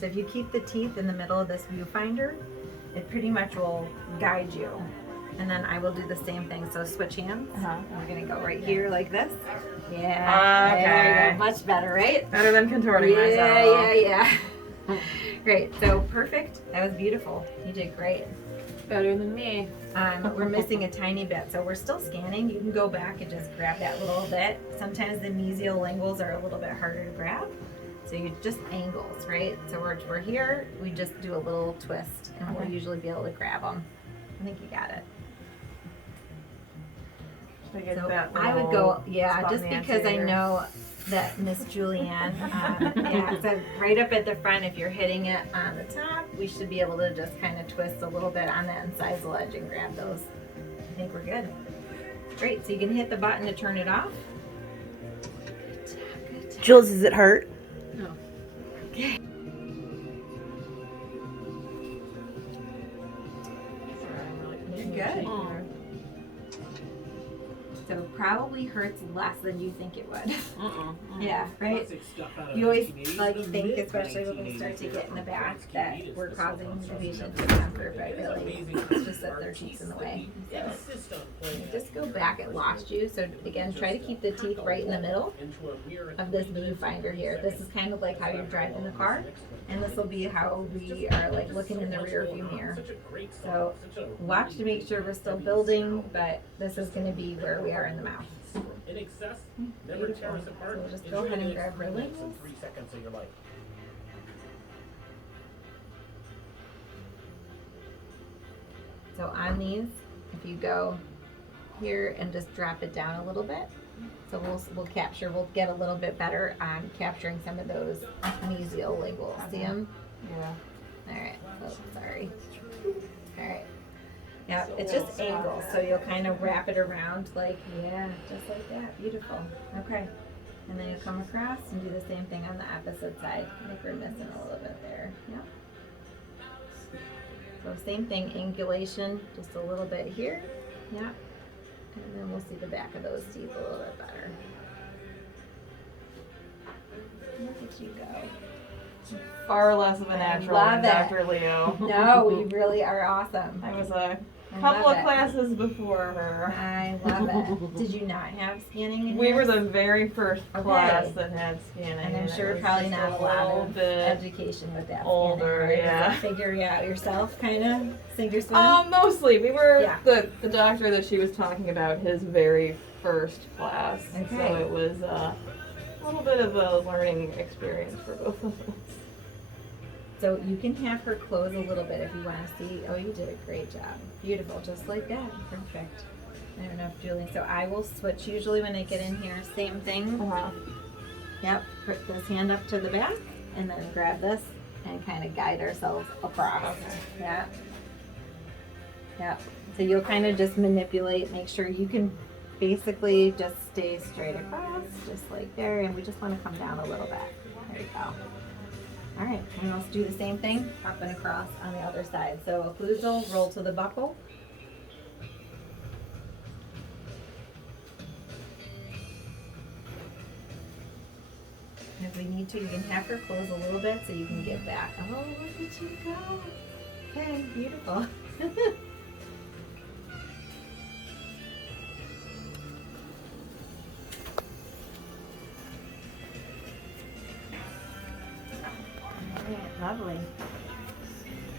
So if you keep the teeth in the middle of this viewfinder, it pretty much will guide you. And then I will do the same thing. So switch hands. We're gonna go right here like this. Yeah. Okay. There you go. Much better, right? Better than contorting myself. Yeah. Great. So perfect. That was beautiful. You did great. Better than me. We're missing a tiny bit, so we're still scanning. You can go back and just grab that little bit. Sometimes the mesial linguals are a little bit harder to grab. So you just angles, right? So we're here, we just do a little twist and we'll usually be able to grab them. I think you got it. Should I get So that I would go, spot just in the because I anterior? know that Miss Julianne, so right up at the front, if you're hitting it on the top, we should be able to just kind of twist a little bit on that incisal edge and grab those. I think we're good. Great, so you can hit the button to turn it off. Jules, does it hurt? No. Okay. You're good. So probably hurts less than you think it would. Yeah, right? You always think, especially when we start to get in the back, that we're causing the patient to discomfort, but really it's just that their teeth's in the way. So just go back, it lost you. So again, try to keep the teeth right in the middle of this viewfinder here. This is kind of like how you're driving the car, and this will be how we are like looking in the rear view mirror. So watch to make sure we're still building, but this is going to be where we are in the mouth. In excess, never tear us apart. So we'll just go ahead and grab her Less than linguals. 3 seconds of your life. So on these, if you go here and just drop it down a little bit, so we'll get a little bit better on capturing some of those mesial linguals. See them? Yeah. All right. Oh, sorry. All right. Yeah, it's just angles, so you'll kind of wrap it around like, just like that. Beautiful. Okay. And then you come across and do the same thing on the opposite side. I think we're missing a little bit there. Yep. So same thing, angulation, just a little bit here. Yep. And then we'll see the back of those teeth a little bit better. Look at you go. Far less of a natural love than it. Dr. Leo. No, you really are awesome. I was a I couple love of it. classes before her. I love it. Did you not have scanning in We were yours? the very first Okay. class that had scanning. And I'm it sure was probably just not a lot little of bit education with that. older, scanning, right? yeah. Is that figure it out yourself, kind of? Sink or swim? Mostly. We were Yeah. the doctor that she was talking about, his very first class. Okay. So it was a little bit of a learning experience for both of us. So you can have her close a little bit if you want to see. Oh, you did a great job. Beautiful, just like that. Perfect. I don't know if Julie, so I will switch usually when I get in here. Same thing. Yep, put this hand up to the back and then grab this and kind of guide ourselves across. Yeah. Yep. So you'll kind of just manipulate, make sure you can basically just stay straight across, just like there. And we just want to come down a little bit. There you go. All right, and let's do the same thing, up and across on the other side. So occlusal, roll to the buccal. If we need to, you can have her close a little bit so you can get back. Oh, look at you go. Okay, beautiful. Lovely.